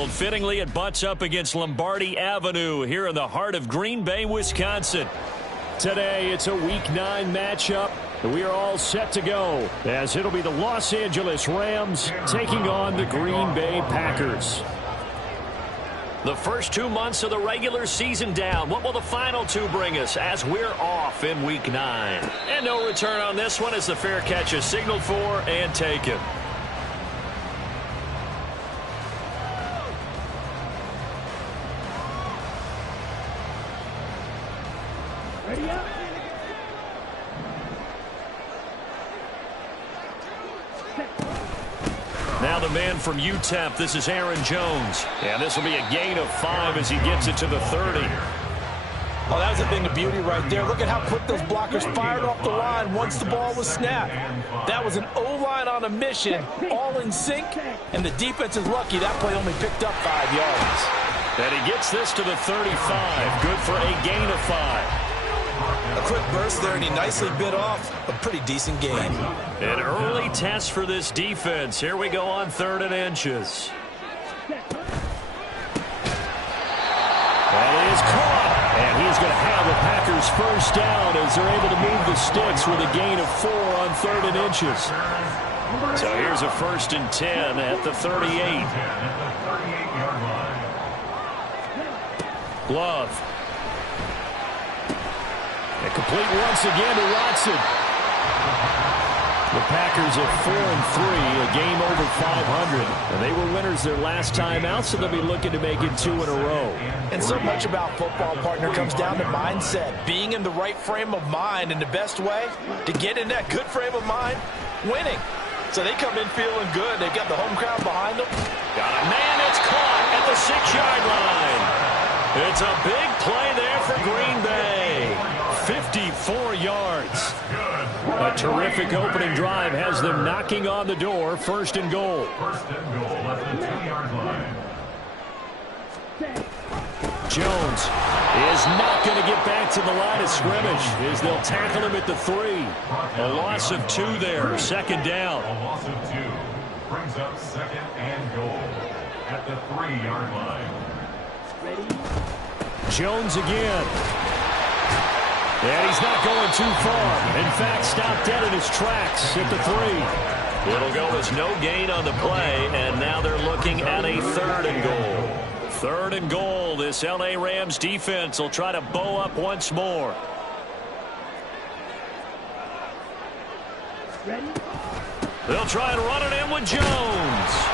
field. Fittingly, it butts up against Lombardi Avenue here in the heart of Green Bay, Wisconsin. Today, it's a Week 9 matchup. We are all set to go, as it'll be the Los Angeles Rams taking on the Green Bay Packers. The first 2 months of the regular season down. What will the final 2 bring us as we're off in Week 9? And no return on this one as the fair catch is signaled for and taken. Ready up. Now the man from UTEP, this is Aaron Jones. And this will be a gain of 5 as he gets it to the 30. Oh, that was a thing of beauty right there. Look at how quick those blockers fired off the line once the ball was snapped. That was an O-line on a mission, all in sync, and the defense is lucky that play only picked up 5 yards. And he gets this to the 35. Good for a gain of 5. A quick burst there, and he nicely bit off a pretty decent gain. An early test for this defense. Here we go on 3rd and inches. That is caught. And he's going to have the Packers first down as they're able to move the sticks with a gain of 4 on 3rd and inches. So here's a 1st and 10 at the 38. Love. And complete once again to Watson. The Packers at 4-3, a game over 500. And they were winners their last time out, so they'll be looking to make it 2 in a row. And so much about football, partner, comes down to mindset. Being in the right frame of mind, and the best way to get in that good frame of mind, winning. So they come in feeling good. They've got the home crowd behind them. Got a man that's caught at the 6-yard line. It's a big play there for Green Bay. 54 yards. A terrific opening drive has them knocking on the door. 1st and goal. Jones is not going to get back to the line of scrimmage as they'll tackle him at the 3. A loss of 2 there. 2nd down. A loss of 2 brings up 2nd and goal at the 3-yard line. Jones again. And he's not going too far. In fact, stopped dead in his tracks at the 3. It'll go as no gain on the play, and now they're looking at a 3rd and goal. 3rd and goal. This L.A. Rams defense will try to bow up once more. Ready? They'll try and run it in with Jones.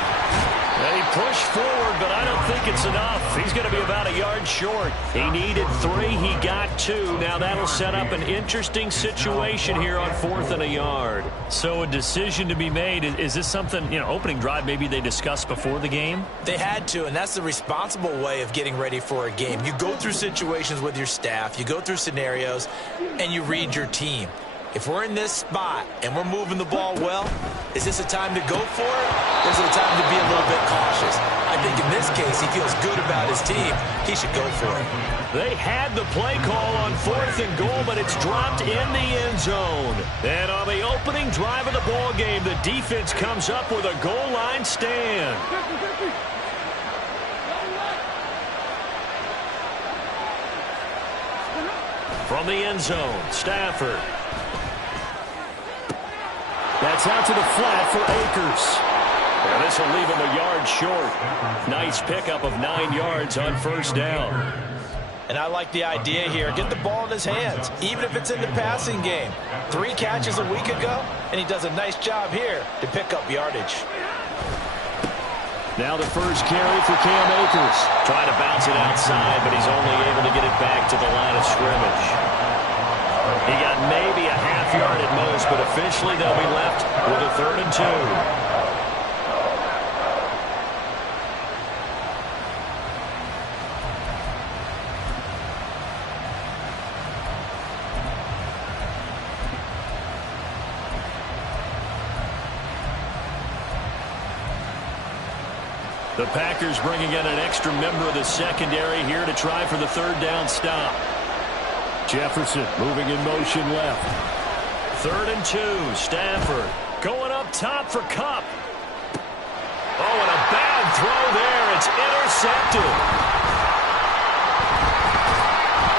And he pushed forward, but I don't think it's enough. He's going to be about a yard short. He needed 3. He got 2. Now that'll set up an interesting situation here on 4th and a yard. So a decision to be made. Is this something, opening drive maybe they discussed before the game? They had to, and that's the responsible way of getting ready for a game. You go through situations with your staff. You go through scenarios, and you read your team. If we're in this spot and we're moving the ball well, is this a time to go for it, or is it a time to be a little bit cautious? I think in this case, he feels good about his team. He should go for it. They had the play call on 4th and goal, but it's dropped in the end zone. And on the opening drive of the ball game, the defense comes up with a goal line stand. From the end zone, Stafford. That's out to the flat for Akers. And this will leave him a yard short. Nice pickup of 9 yards on 1st down. And I like the idea here. Get the ball in his hands, even if it's in the passing game. 3 catches a week ago, and he does a nice job here to pick up yardage. Now the first carry for Cam Akers. Trying to bounce it outside, but he's only able to get it back to the line of scrimmage. He got maybe a half yard at most, but officially they'll be left with a 3rd and 2. The Packers bringing in an extra member of the secondary here to try for the 3rd down stop. Jefferson moving in motion left. 3rd and 2. Stafford going up top for Kupp. Oh, and a bad throw there. It's It's intercepted.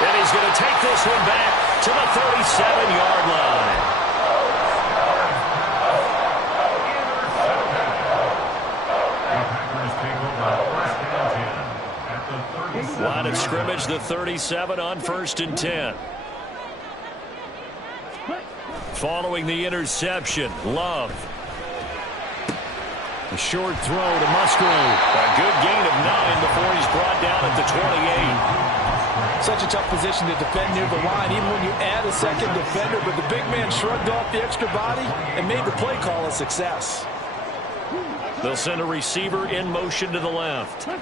And he's going to take this one back to the 37-yard line. Line of scrimmage, the 37 on 1st and 10. Following the interception, Love. A short throw to Musgrave. A good gain of 9 before he's brought down at the 28. Such a tough position to defend near the line, even when you add a second defender, but the big man shrugged off the extra body and made the play call a success. They'll send a receiver in motion to the left. On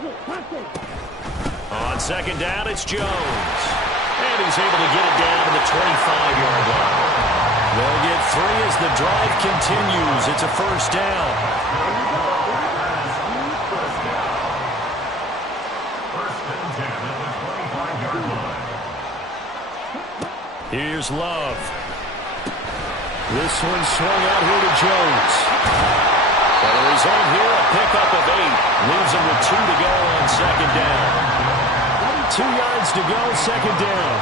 2nd down, it's Jones. And he's able to get it down to the 25-yard line. They'll get 3 as the drive continues. It's a 1st down. Here's Love. This one swung out here to Jones. But a result here, a pickup of 8. Leaves him with 2 to go on 2nd down. 2 yards to go, 2nd down.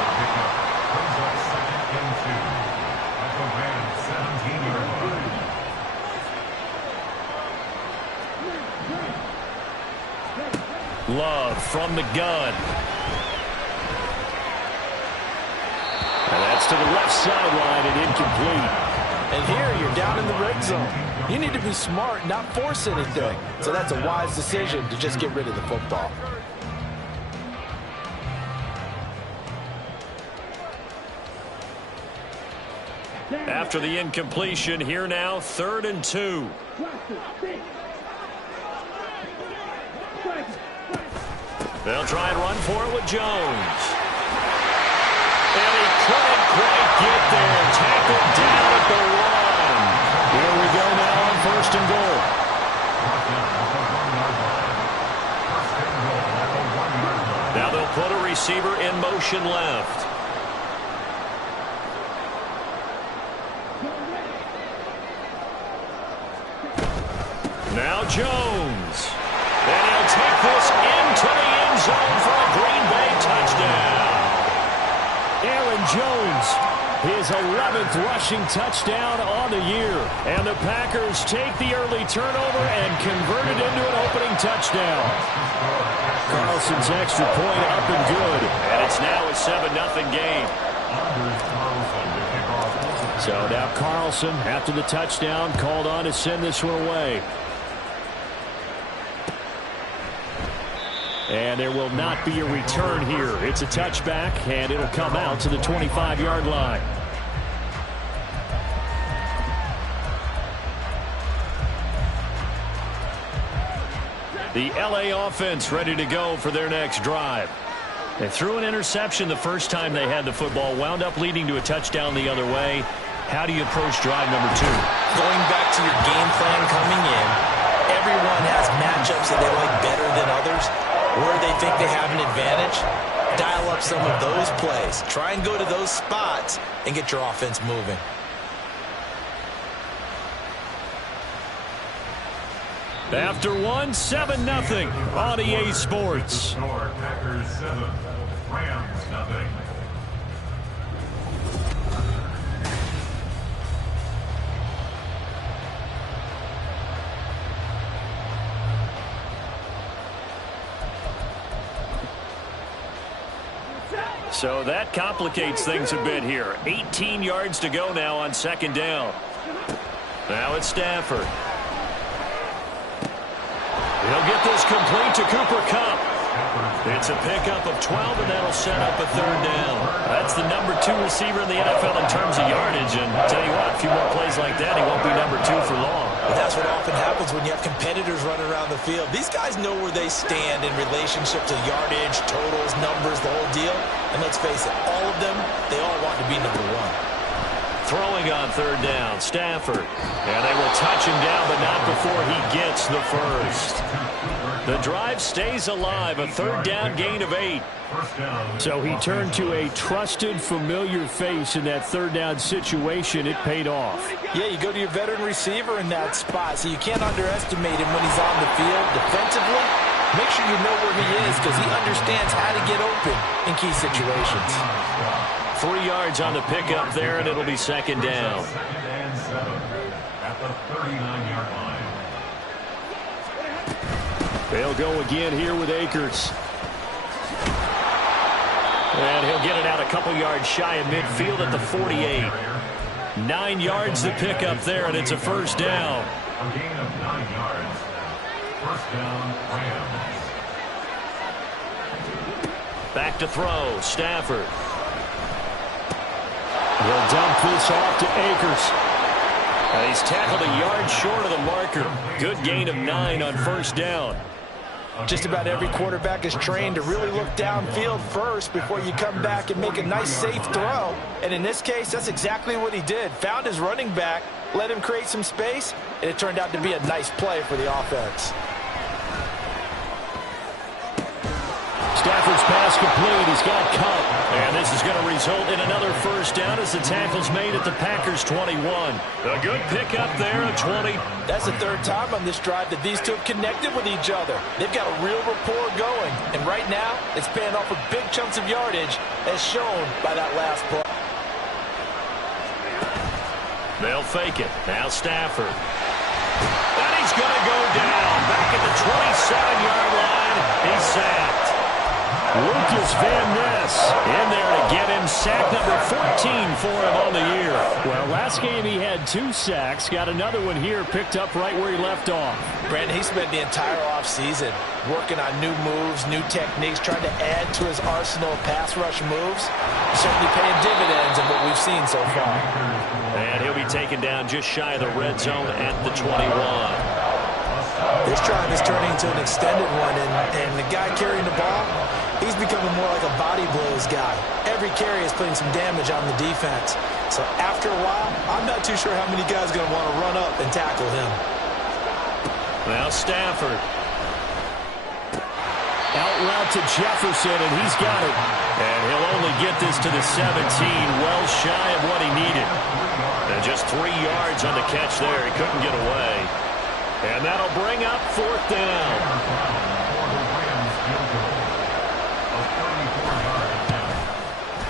Love from the gun. And that's to the left sideline and incomplete. And here you're down in the red zone. You need to be smart, not force anything. So that's a wise decision to just get rid of the football. After the incompletion, here now, 3rd and 2. They'll try and run for it with Jones. And he couldn't quite get there. Tackled down at the 1. Here we go now on 1st and goal. Now they'll put a receiver in motion left. Now Jones. And he'll take this into the end zone for a Green Bay touchdown. Aaron Jones, his 11th rushing touchdown on the year. And the Packers take the early turnover and convert it into an opening touchdown. Carlson's extra point up and good. And it's now a 7-0 game. So now Carlson, after the touchdown, called on to send this one away. And there will not be a return here. It's a touchback, and it'll come out to the 25-yard line. The LA offense ready to go for their next drive. They threw an interception the first time they had the football, wound up leading to a touchdown the other way. How do you approach drive number 2? Going back to your game plan coming in, everyone has matchups that they like better than others. Where they think they have an advantage, dial up some of those plays. Try and go to those spots and get your offense moving. After 1, 7-0 on EA Sports. Packers 7, Rams 0. So that complicates things a bit here. 18 yards to go now on 2nd down. Now it's Stafford. He'll get this complete to Cooper Kupp. It's a pickup of 12, and that'll set up a 3rd down. That's the number 2 receiver in the NFL in terms of yardage. And tell you what, a few more plays like that, he won't be number 2 for long. But that's what often happens when you have competitors running around the field. These guys know where they stand in relationship to yardage, totals, numbers, the whole deal. And let's face it, all of them, they all want to be number 1. Throwing on 3rd down, Stafford. And they will touch him down, but not before he gets the first. The drive stays alive, a 3rd down gain of 8. So he turned to a trusted, familiar face in that 3rd down situation. It paid off. Yeah, you go to your veteran receiver in that spot, so you can't underestimate him when he's on the field defensively. Make sure you know where he is because he understands how to get open in key situations. 3 yards on the pickup there, and it'll be second down. Second and 7 at the 39-yard line. They'll go again here with Akers. And he'll get it out a couple yards shy of midfield at the 48. 9 yards to pick up there, and it's a first down. A gain of 9 yards. First down, Rams. Back to throw, Stafford. He'll dump this off to Akers. And he's tackled a yard short of the marker. Good gain of 9 on first down. Just about every quarterback is trained to really look downfield first before you come back and make a nice, safe throw. And in this case, that's exactly what he did. Found his running back, let him create some space, and it turned out to be a nice play for the offense. Stafford's pass complete. He's got Cup. And this is going to result in another first down as the tackle's made at the Packers' 21. A good pickup there at 20. That's the third time on this drive that these two have connected with each other. They've got a real rapport going. And right now, it's paying off with big chunks of yardage as shown by that last play. They'll fake it. Now Stafford. And he's going to go down. Back at the 27-yard line. He's sacked. Lucas Van Ness in there to get him sack number 14 for him on the year. Well, last game he had 2 sacks. Got another one here picked up right where he left off. Brandon, he spent the entire offseason working on new moves, new techniques, trying to add to his arsenal of pass rush moves. Certainly paying dividends in what we've seen so far. And he'll be taken down just shy of the red zone at the 21. This drive is turning into an extended one, and the guy carrying the ball, he's becoming more like a body blows guy. Every carry is putting some damage on the defense. So after a while, I'm not too sure how many guys are going to want to run up and tackle him. Now Stafford. Out route to Jefferson, and he's got it. And he'll only get this to the 17, well shy of what he needed. And just 3 yards on the catch there. He couldn't get away. And that'll bring up fourth down.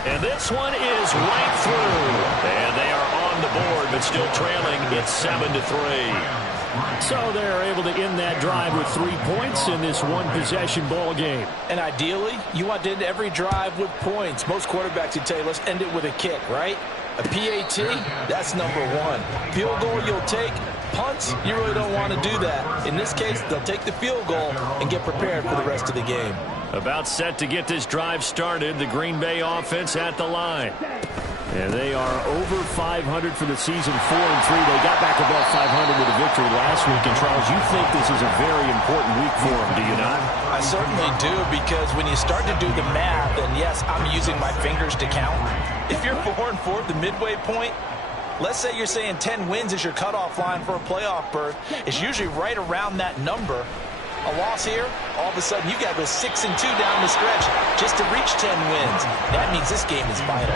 And this one is right through. And they are on the board, but still trailing. It's 7-3. So they're able to end that drive with 3 points in this one-possession ball game. And ideally, you want to end every drive with points. Most quarterbacks would tell you, let's end it with a kick, right? A PAT, that's number 1. Field goal you'll take. Punts, you really don't want to do that. In this case, they'll take the field goal and get prepared for the rest of the game. About set to get this drive started, the Green Bay offense at the line. And they are over 500 for the season, 4-3. They got back above 500 with a victory last week. And, Charles, you think this is a very important week for them, do you not? I certainly do, because when you start to do the math, and yes, I'm using my fingers to count. If you're 4-4 at the midway point, let's say you're saying 10 wins is your cutoff line for a playoff berth. It's usually right around that number. A loss here, all of a sudden you got to go 6-2 down the stretch just to reach 10 wins. That means this game is vital.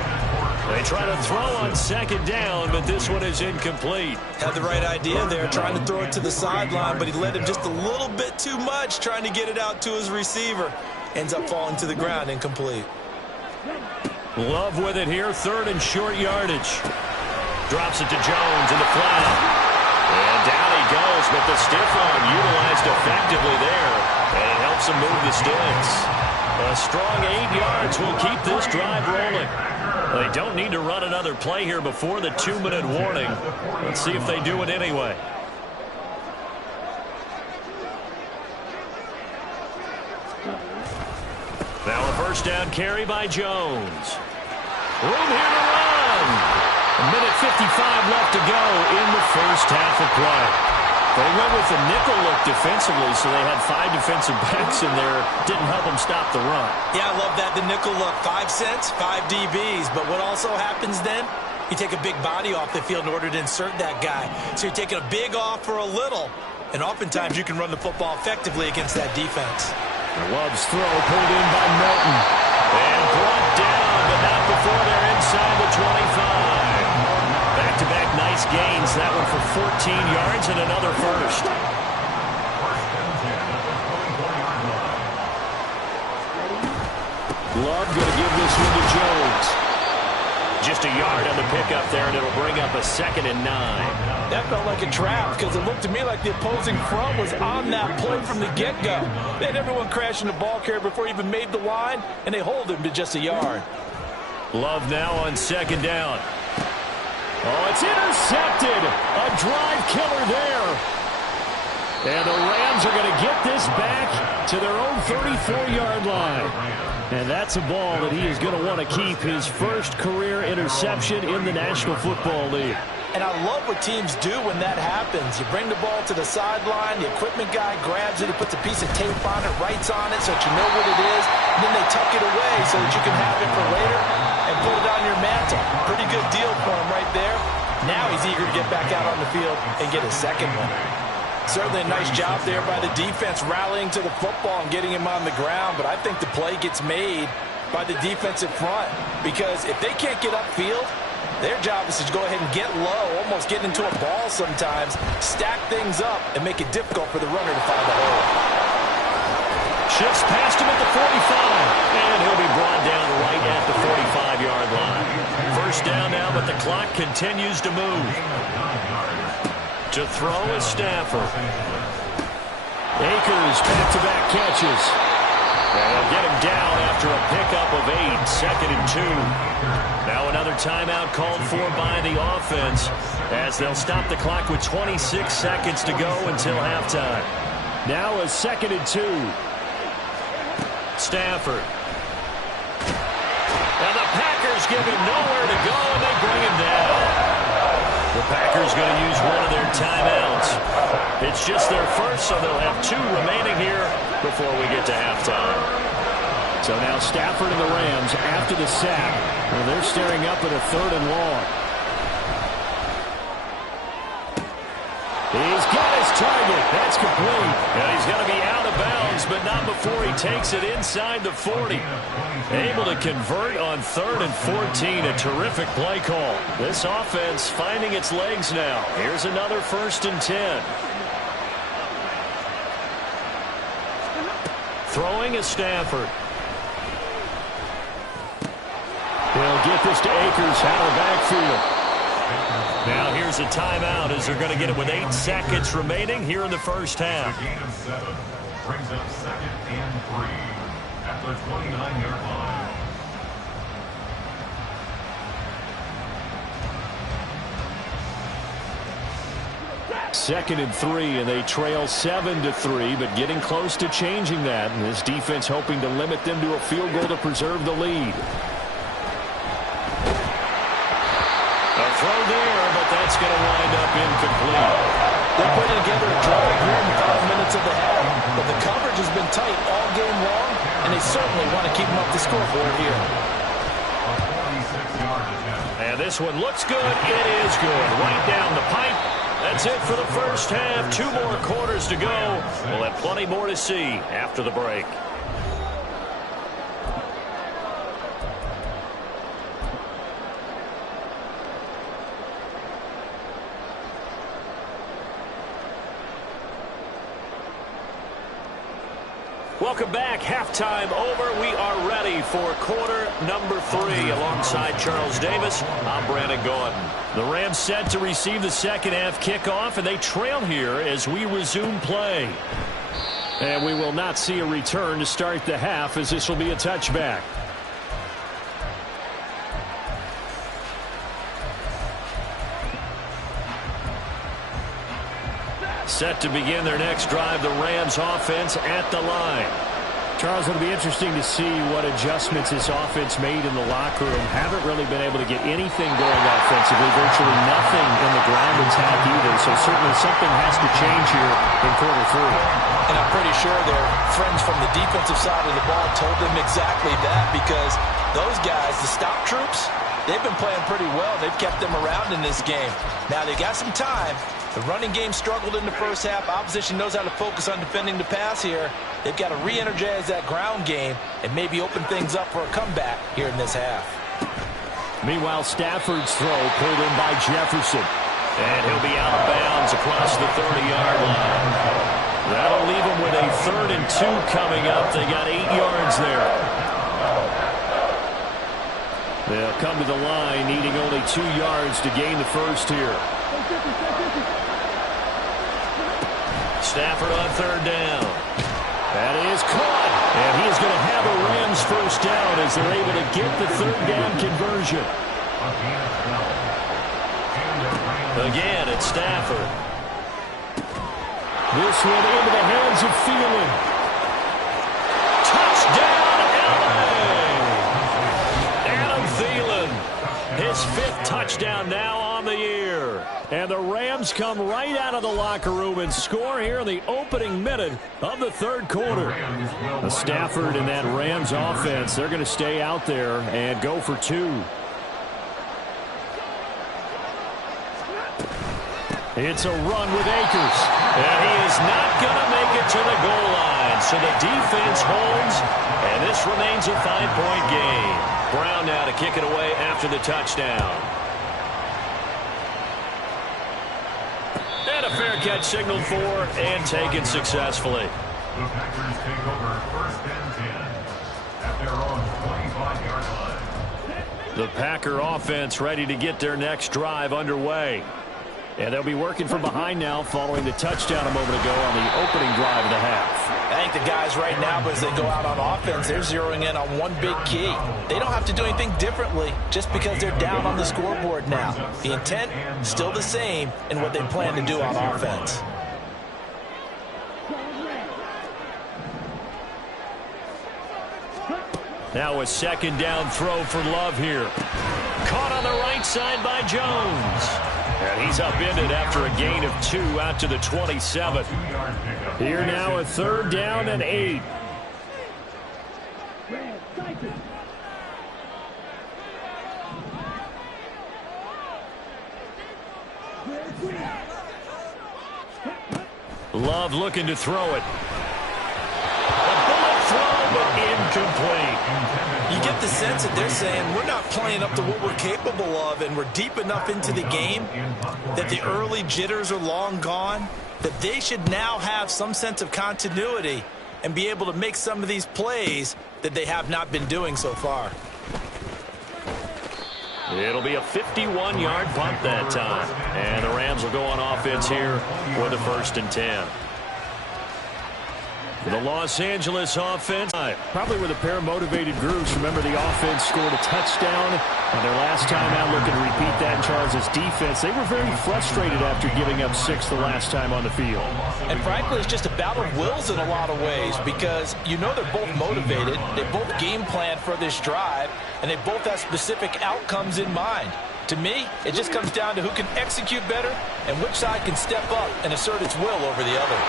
They try to throw on second down, but this one is incomplete. Had the right idea there, trying to throw it to the sideline, but he led him just a little bit too much, trying to get it out to his receiver. Ends up falling to the ground, incomplete. Love with it here, 3rd and short yardage. Drops it to Jones in the flat. And down he goes, but the stiff arm utilized effectively there. And it helps him move the sticks. A strong 8 yards will keep this drive rolling. They don't need to run another play here before the 2-minute warning. Let's see if they do it anyway. Now a first down carry by Jones. Room here to run. A minute 55 left to go in the first half of play. They went with the nickel look defensively, so they had 5 defensive backs in there. Didn't help them stop the run. Yeah, I love that, the nickel look. 5 cents, 5 DBs. But what also happens then, you take a big body off the field in order to insert that guy. So you're taking a big off for a little. And oftentimes you can run the football effectively against that defense. Love's throw pulled in by Melton. And brought down, but not before they're inside the 25. Back-to-back nice gains. That one for 14 yards and another first. Love going to give this one to Jones. Just a yard on the pickup there, and it'll bring up a 2nd and 9. That felt like a trap because it looked to me like the opposing front was on that play from the get-go. They had everyone crashing the ball carrier before he even made the line, and they hold him to just a yard. Love now on 2nd down. Oh, it's intercepted. A drive killer there. And the Rams are going to get this back to their own 34-yard line. And that's a ball that he is going to want to keep, his first career interception in the National Football League. And I love what teams do when that happens. You bring the ball to the sideline, the equipment guy grabs it, he puts a piece of tape on it, writes on it so that you know what it is, and then they tuck it away so that you can have it for later and put it on your mantle. Pretty good deal for him right there. Now he's eager to get back out on the field and get his second one. Certainly a nice job there by the defense rallying to the football and getting him on the ground, but I think the play gets made by the defensive front because if they can't get upfield, their job is to go ahead and get low, almost get into a ball sometimes, stack things up, and make it difficult for the runner to find the hole. Shifts past him at the 45, and he'll be brought down right at the 45-yard line. First down now, but the clock continues to move. To throw is Stafford. Akers back-to-back catches. And they'll get him down after a pickup of 8, 2nd and 2. Now another timeout called for by the offense as they'll stop the clock with 26 seconds to go until halftime. Now a 2nd and 2. Stafford. And the Packers give him nowhere to go, and they bring him down. The Packers going to use one of their timeouts. It's just their first, so they'll have 2 remaining here before we get to halftime. So now Stafford and the Rams after the sack. And they're staring up at a 3rd and long. He's got his target. That's complete. And he's going to be out of bounds, but not before he takes it inside the 40. Able to convert on 3rd and 14. A terrific play call. This offense finding its legs now. Here's another 1st and 10. Throwing is Stafford. He'll get this to Akers out of the backfield. Now here's a timeout as they're going to get it with 8 seconds remaining here in the first half. A gain of 7 brings up 2nd and 3 at the 29-yard line. Second and 3, and they trail 7-3, but getting close to changing that. And this defense hoping to limit them to a field goal to preserve the lead. A throw there, but that's going to wind up incomplete. They're putting together a drive here in 5 minutes of the half, but the coverage has been tight all game long, and they certainly want to keep them up the scoreboard here. And this one looks good. It is good. Right down the pipe. That's it for the first half. 2 more quarters to go. We'll have plenty more to see after the break. Welcome back. Halftime over. We are ready for quarter number 3. Alongside Charles Davis, I'm Brandon Gordon. The Rams set to receive the second half kickoff, and they trail here as we resume play. And we will not see a return to start the half, as this will be a touchback. Set to begin their next drive, the Rams offense at the line. Charles, it'll be interesting to see what adjustments this offense made in the locker room. Haven't really been able to get anything going offensively, virtually nothing in the ground attack either. So certainly something has to change here in quarter 3. And I'm pretty sure their friends from the defensive side of the ball told them exactly that, because those guys, the stop troops, they've been playing pretty well. They've kept them around in this game. Now they got some time. The running game struggled in the first half. Opposition knows how to focus on defending the pass here. They've got to re-energize that ground game and maybe open things up for a comeback here in this half. Meanwhile, Stafford's throw pulled in by Jefferson. And he'll be out of bounds across the 30-yard line. That'll leave him with a 3rd and 2 coming up. They got 8 yards there. They'll come to the line, needing only 2 yards to gain the first here. Stafford on third down. That is caught. And he is going to have a Rams first down as they're able to get the third down conversion. Again, it's Stafford. This one into the hands of Thielen. Touchdown, LA! Adam Thielen, his 5th touchdown now on the year. And the Rams come right out of the locker room and score here in the opening minute of the third quarter. Stafford and that Rams offense, they're going to stay out there and go for 2. It's a run with Akers. And he is not going to make it to the goal line. So the defense holds, and this remains a 5-point game. Brown now to kick it away after the touchdown. And a fair catch signaled for and taken successfully. The Packers take over 1st and 10 at their own 25-yard line. The Packer offense ready to get their next drive underway. And they'll be working from behind now following the touchdown a moment ago on the opening drive of the half. I think the guys right now, as they go out on offense, they're zeroing in on one big key. They don't have to do anything differently just because they're down on the scoreboard now. The intent, still the same in what they plan to do on offense. Now a 2nd down throw for Love here. Caught on the right side by Jones. And he's upended after a gain of 2 out to the 27. Here now a 3rd down and 8. Love looking to throw it. A bullet throw, but incomplete. You get the sense that they're saying we're not playing up to what we're capable of, and we're deep enough into the game that the early jitters are long gone, that they should now have some sense of continuity and be able to make some of these plays that they have not been doing so far. It'll be a 51-yard punt that time. And the Rams will go on offense here for the 1st and 10. The Los Angeles offense, probably with a pair of motivated groups. Remember, the offense scored a touchdown on their last time out, looking to repeat that in Charles' defense. They were very frustrated after giving up 6 the last time on the field. And frankly, it's just a battle of wills in a lot of ways because you know they're both motivated. They both game plan for this drive, and they both have specific outcomes in mind. To me, it just comes down to who can execute better and which side can step up and assert its will over the other.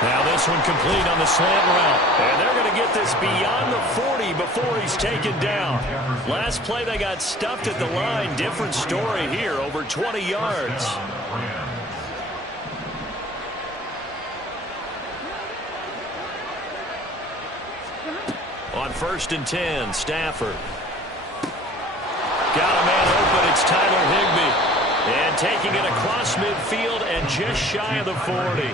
Now this one complete on the slant route. And they're going to get this beyond the 40 before he's taken down. Last play they got stuffed at the line. Different story here, over 20 yards. On 1st and 10, Stafford. Got a man open, it's Tyler Higbee. And taking it across midfield and just shy of the 40.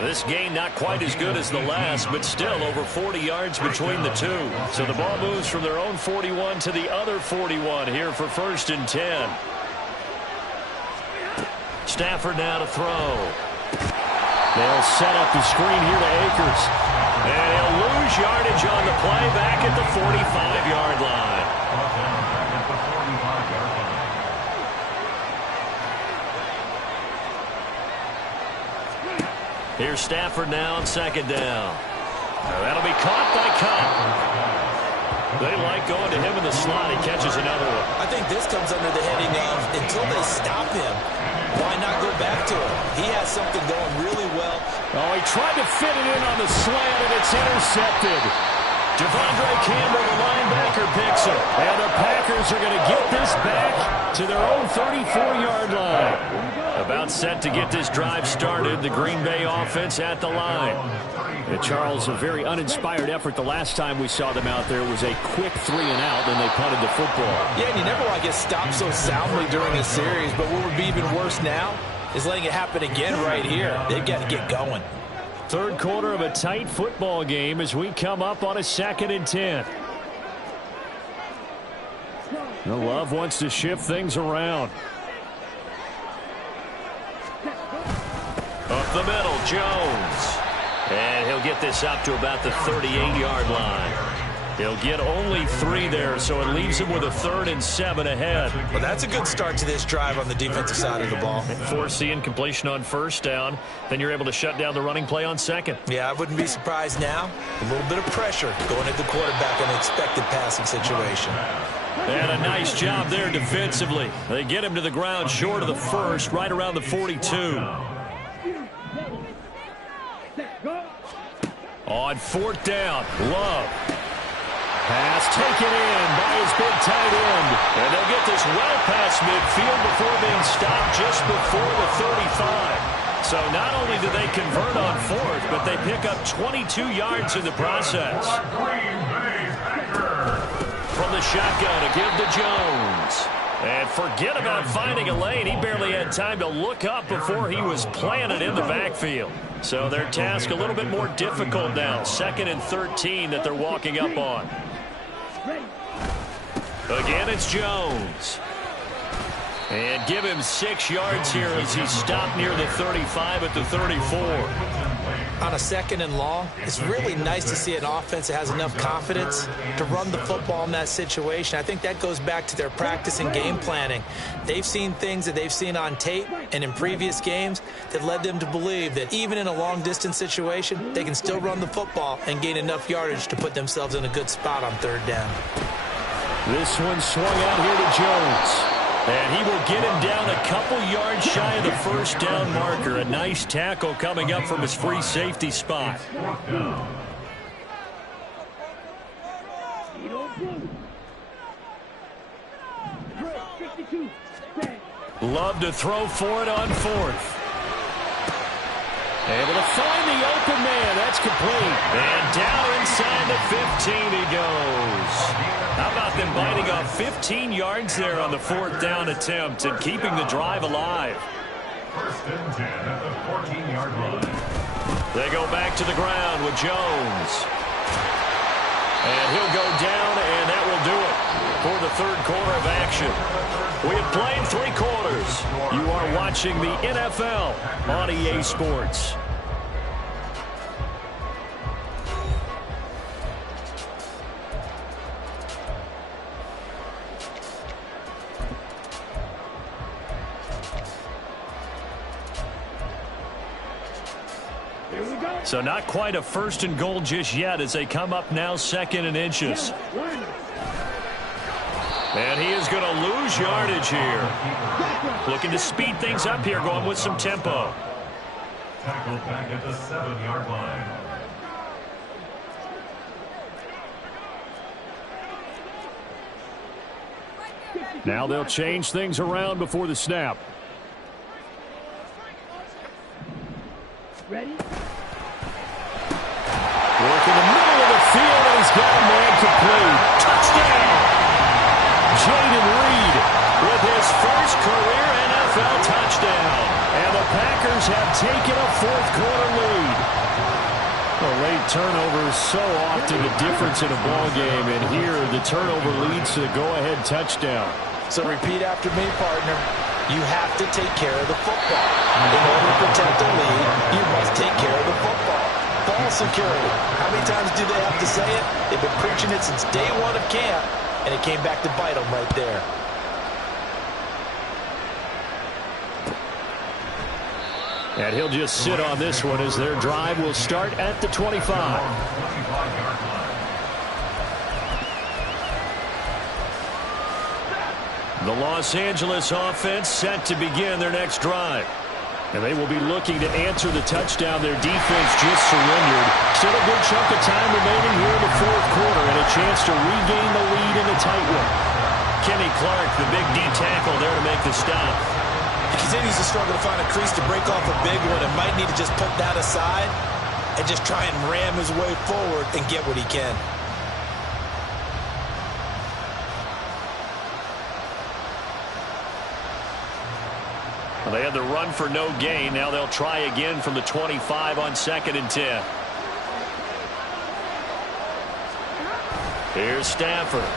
This gain not quite as good as the last, but still over 40 yards between the two. So the ball moves from their own 41 to the other 41 here for 1st and 10. Stafford now to throw. They'll set up the screen here to Akers. And he'll lose yardage on the play back at the 45-yard line. Here's Stafford now on 2nd down. That'll be caught by Cup. They like going to him in the slot. He catches another one. I think this comes under the heading of until they stop him, why not go back to him? He has something going really well. Oh, he tried to fit it in on the slant, and it's intercepted. Devondre Campbell, the linebacker, picks it. And the Packers are going to get this back to their own 34-yard line. About set to get this drive started, the Green Bay offense at the line. And Charles, a very uninspired effort the last time we saw them out there was a quick 3-and-out, and they punted the football. Yeah, and you never want to get stopped so soundly during a series, but what would be even worse now is letting it happen again right here. They've got to get going. Third quarter of a tight football game as we come up on a 2nd and 10. Love wants to shift things around. Up the middle, Jones. And he'll get this up to about the 38-yard line. He'll get only 3 there, so it leaves him with a 3rd and 7 ahead. Well, that's a good start to this drive on the defensive side of the ball. Force the incompletion on 1st down. Then you're able to shut down the running play on 2nd. Yeah, I wouldn't be surprised now. A little bit of pressure going at the quarterback in an expected passing situation. And a nice job there defensively. They get him to the ground short of the 1st, right around the 42. On 4th down, Love. Pass taken in by his big tight end. And they'll get this well past midfield before being stopped just before the 35. So not only do they convert on 4th, but they pick up 22 yards in the process. From the shotgun to give to Jones. And forget about finding a lane. He barely had time to look up before he was planted in the backfield. So their task a little bit more difficult now. 2nd and 13 that they're walking up on. Again, it's Jones. And give him 6 yards here as he's stopped near the 35 at the 34. On a 2nd and long, it's really nice to see an offense that has enough confidence to run the football in that situation. I think that goes back to their practice and game planning. They've seen things that they've seen on tape and in previous games that led them to believe that even in a long-distance situation, they can still run the football and gain enough yardage to put themselves in a good spot on 3rd down. This one swung out here to Jones. And he will get him down a couple yards shy of the 1st down marker. A nice tackle coming up from his free safety spot. Love to throw for it on 4th. Able to find the open man. That's complete. And down inside the 15 he goes. How about them biting off 15 yards there on the 4th down attempt and keeping the drive alive? 1st and 10 at the 14-yard line. They go back to the ground with Jones. And he'll go down, and that will do it for the 3rd quarter of action. We have played 3 quarters. You are watching the NFL on EA Sports. So not quite a 1st and goal just yet as they come up now 2nd and inches. And he is going to lose yardage here. Looking to speed things up here, going with some tempo. Tackled back at the 7-yard line. Now they'll change things around before the snap. Ready? Work in the middle of the field, and he's got a man complete. Touchdown! Jaden Reed with his first career NFL touchdown. And the Packers have taken a 4th quarter lead. A late turnover is so often the difference in a ball game, and here the turnover leads to the go-ahead touchdown. So repeat after me, partner. You have to take care of the football. In order to protect the lead, you must take care of the football. Ball security. How many times do they have to say it? They've been preaching it since day 1 of camp, and it came back to bite them right there. And he'll just sit on this one as their drive will start at the 25. The Los Angeles offense set to begin their next drive. And they will be looking to answer the touchdown their defense just surrendered. Still a good chunk of time remaining here in the 4th quarter and a chance to regain the lead in a tight one. Kenny Clark, the big D tackle there to make the stop. He continues to struggle to find a crease to break off a big one and might need to just put that aside and just try and ram his way forward and get what he can. Well, they had the run for no gain. Now they'll try again from the 25 on 2nd and 10. Here's Stafford.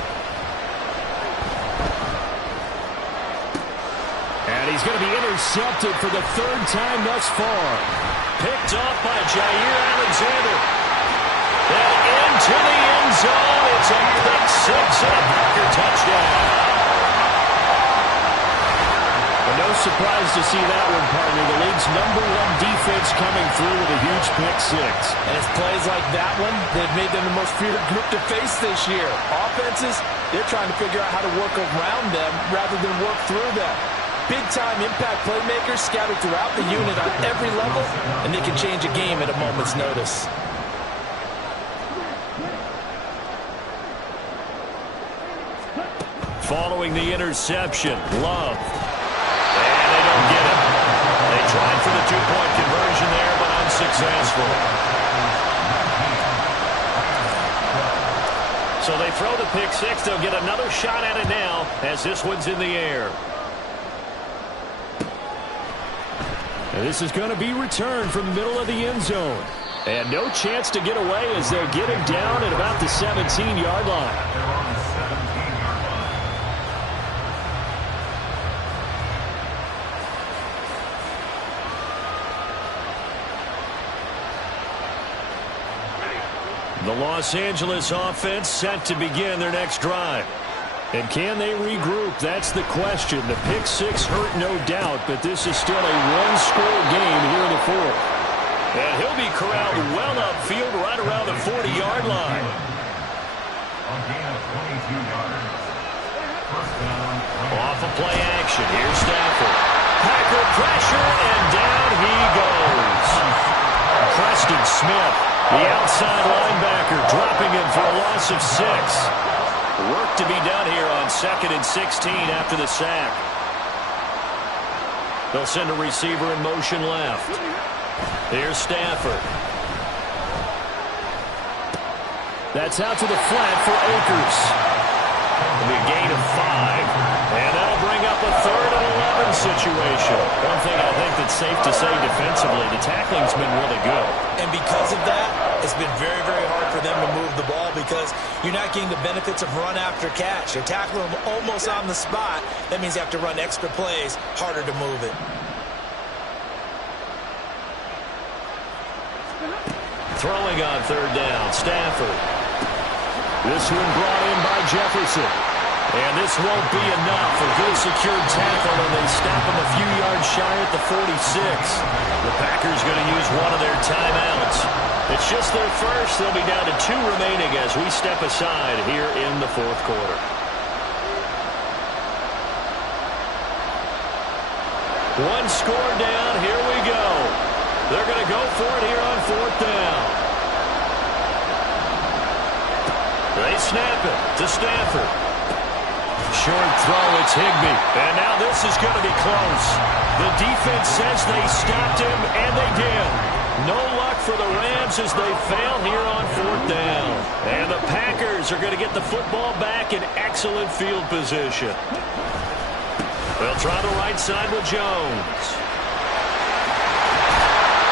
And he's going to be intercepted for the third time thus far. Picked off by Jair Alexander. And into the end zone. It's a pick six and a Packer touchdown. But no surprise to see that one, partner. The league's #1 defense coming through with a huge pick six. And it's plays like that one that have made them the most feared group to face this year. Offenses, they're trying to figure out how to work around them rather than work through them. Big-time impact playmakers scattered throughout the unit on every level, and they can change a game at a moment's notice. Following the interception, Love. And they don't get it. They tried for the two-point conversion there, but unsuccessful. So they throw the pick six. They'll get another shot at it now as this one's in the air. And this is going to be returned from the middle of the end zone. And no chance to get away as they'll get him down at about the 17-yard line. The Los Angeles offense set to begin their next drive. And can they regroup? That's the question. The pick six hurt, no doubt, but this is still a one-score game here in the fourth. And he'll be corralled well upfield right around the 40-yard line. Off of play action. Here's Stafford. Packer pressure, and down he goes. Preston Smith, the outside linebacker, dropping him for a loss of 6. Work to be done here on 2nd and 16 after the sack. They'll send a receiver in motion left. Here's Stafford. That's out to the flat for Akers. A gain of 5. And that'll bring up a 3rd and 11 situation. One thing I think that's safe to say defensively, the tackling's been really good. And because of that, it's been very, very hard for them to move the ball because you're not getting the benefits of run after catch. You're tackling them almost on the spot. That means you have to run extra plays, harder to move it. Throwing on 3rd down, Stafford. This one brought in by Jefferson. And this won't be enough. A good secured tackle, and they stop him a few yards shy at the 46. The Packers going to use one of their timeouts. It's just their first. They'll be down to 2 remaining as we step aside here in the fourth quarter. One score down. Here we go. They're going to go for it here on 4th down. They snap it to Stafford. Short throw, it's Higbee. And now this is going to be close. The defense says they stopped him, and they did. No luck for the Rams as they fail here on 4th down. And the Packers are going to get the football back in excellent field position. They'll try the right side with Jones.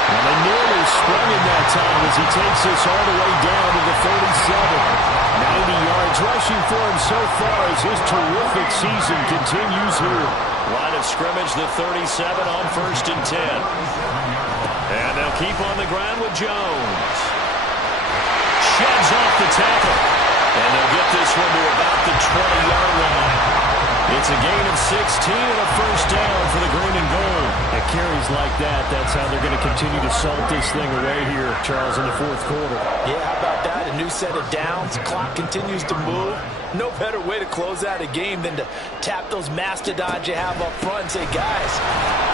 And they nearly sprung him that time as he takes this all the way down to the 37. 90 yards rushing for him so far as his terrific season continues here. Line of scrimmage, the 37 on 1st and 10. And they'll keep on the ground with Jones. Sheds off the tackle. And they'll get this one to about the 20-yard line. It's a gain of 16 and a 1st down for the green and gold. At carries like that, that's how they're going to continue to salt this thing away here, Charles, in the fourth quarter. Yeah, how about that? A new set of downs. Clock continues to move. No better way to close out a game than to tap those mastodons you have up front and say, guys,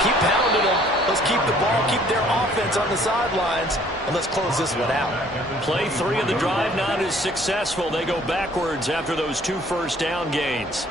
keep pounding them. Let's keep the ball, keep their offense on the sidelines, and let's close this one out. Play 3 of the drive not as successful. They go backwards after those 2 first down gains.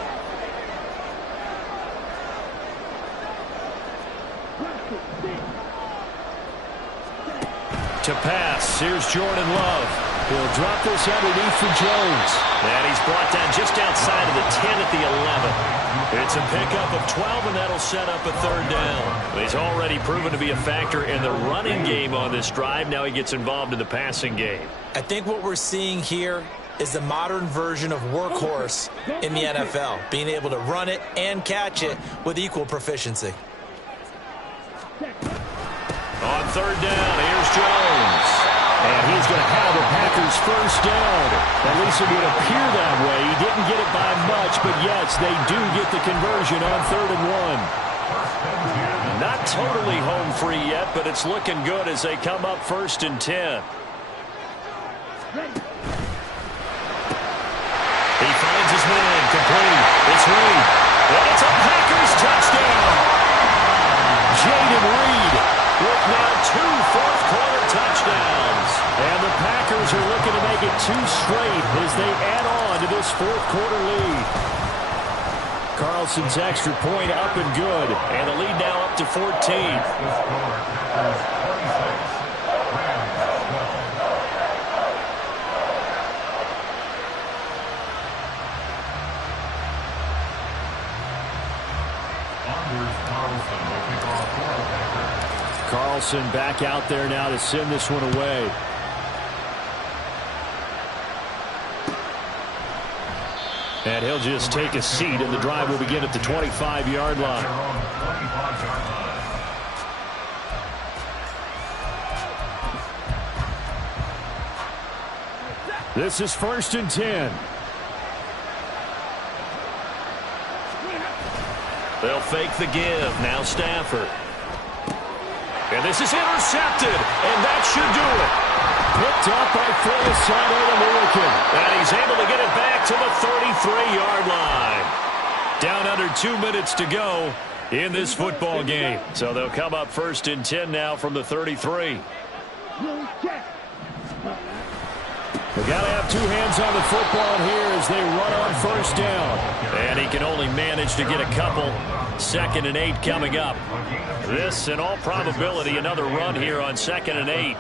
To pass, here's Jordan Love. He'll drop this underneath for Jones. And he's brought down just outside of the 10 at the 11. It's a pickup of 12, and that'll set up a 3rd down. He's already proven to be a factor in the running game on this drive. Now he gets involved in the passing game. I think what we're seeing here is the modern version of workhorse in the NFL, being able to run it and catch it with equal proficiency. On third down, here's Jones. And he's going to have the Packers first down. At least it would appear that way. He didn't get it by much, but yes, they do get the conversion on 3rd and 1. Not totally home free yet, but it's looking good as they come up 1st and 10. He finds his man, complete. It's Reed. And it's a Packers touchdown. Jaden Reed with now 2 fourth-quarter touchdowns. And the Packers are looking to make it 2 straight as they add on to this fourth-quarter lead. Carlson's extra point up and good. And the lead now up to 14. Carlson back out there now to send this one away. And he'll just take a seat, and the drive will begin at the 25-yard line. This is 1st and 10. They'll fake the give. Now Stafford. And this is intercepted, and that should do it. Picked up by Feliciano American. And he's able to get it back to the 33-yard line. Down under 2 minutes to go in this football game. So they'll come up 1st and 10 now from the 33. They've got to have 2 hands on the football here as they run on 1st down. And he can only manage to get a couple. 2nd and 8 coming up. This, in all probability, another run here on 2nd and 8.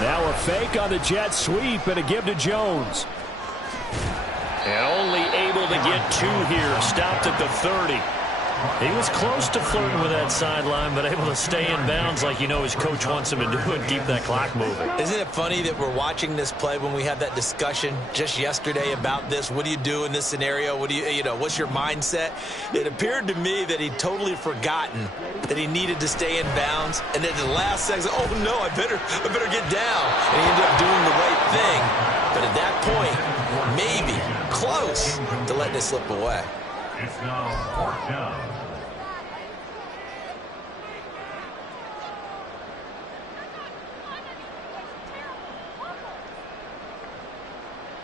Now a fake on the jet sweep and a give to Jones. And only able to get 2 here. Stopped at the 30. He was close to flirting with that sideline, but able to stay in bounds like his coach wants him to do and keep that clock moving. Isn't it funny that we're watching this play when we had that discussion just yesterday about this? What do you do in this scenario? What do what's your mindset? It appeared to me that he'd totally forgotten that he needed to stay in bounds, and then at the last second, oh no, I better get down. And he ended up doing the right thing. But at that point, maybe close to letting it slip away. It's now 4th down.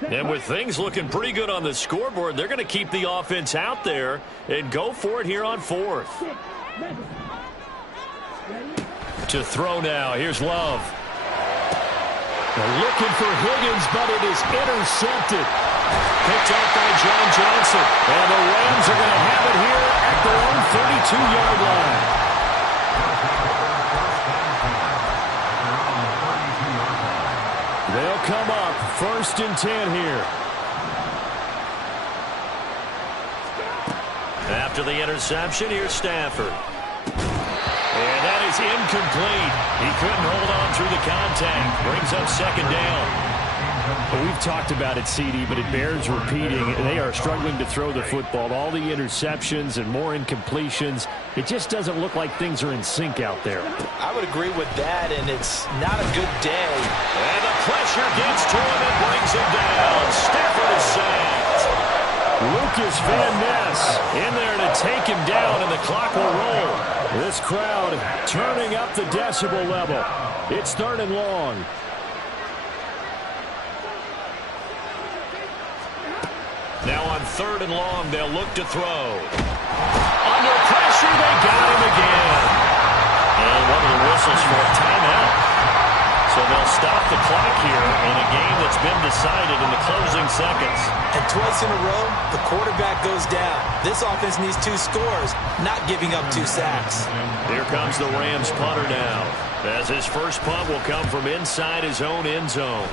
And with things looking pretty good on the scoreboard, they're going to keep the offense out there and go for it here on 4th. To throw now. Here's Love. They're looking for Higgins, but it is intercepted. Picked up by John Johnson. And the Rams are going to have it here at their own 32-yard line. They'll come up 1st and 10 here. After the interception, here's Stafford. And that is incomplete. He couldn't hold on through the contact. Brings up 2nd down. We've talked about it, CD, but it bears repeating. They are struggling to throw the football. All the interceptions and more incompletions. It just doesn't look like things are in sync out there. I would agree with that, and it's not a good day. And the pressure gets to him and brings him down. Stafford is sacked. Lucas Van Ness in there to take him down, and the clock will roll. This crowd turning up the decibel level. It's 3rd and long. Now on 3rd and long, they'll look to throw. Under pressure, they got him again. And one of the whistles for a timeout. So they'll stop the clock here in a game that's been decided in the closing seconds. And twice in a row, the quarterback goes down. This offense needs 2 scores, not giving up 2 sacks. Here comes the Rams punter now, as his first punt will come from inside his own end zone.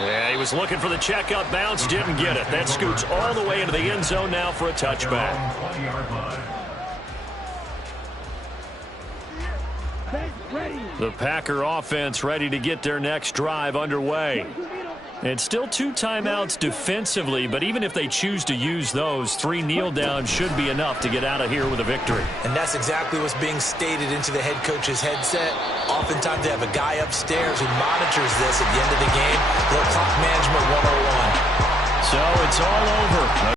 Yeah, he was looking for the checkup bounce, didn't get it. That scoots all the way into the end zone now for a touchback. The Packer offense ready to get their next drive underway. And still 2 timeouts defensively, but even if they choose to use those, 3 kneel downs should be enough to get out of here with a victory. And that's exactly what's being stated into the head coach's headset. Oftentimes they have a guy upstairs who monitors this at the end of the game. Little clock management 101. So it's all over.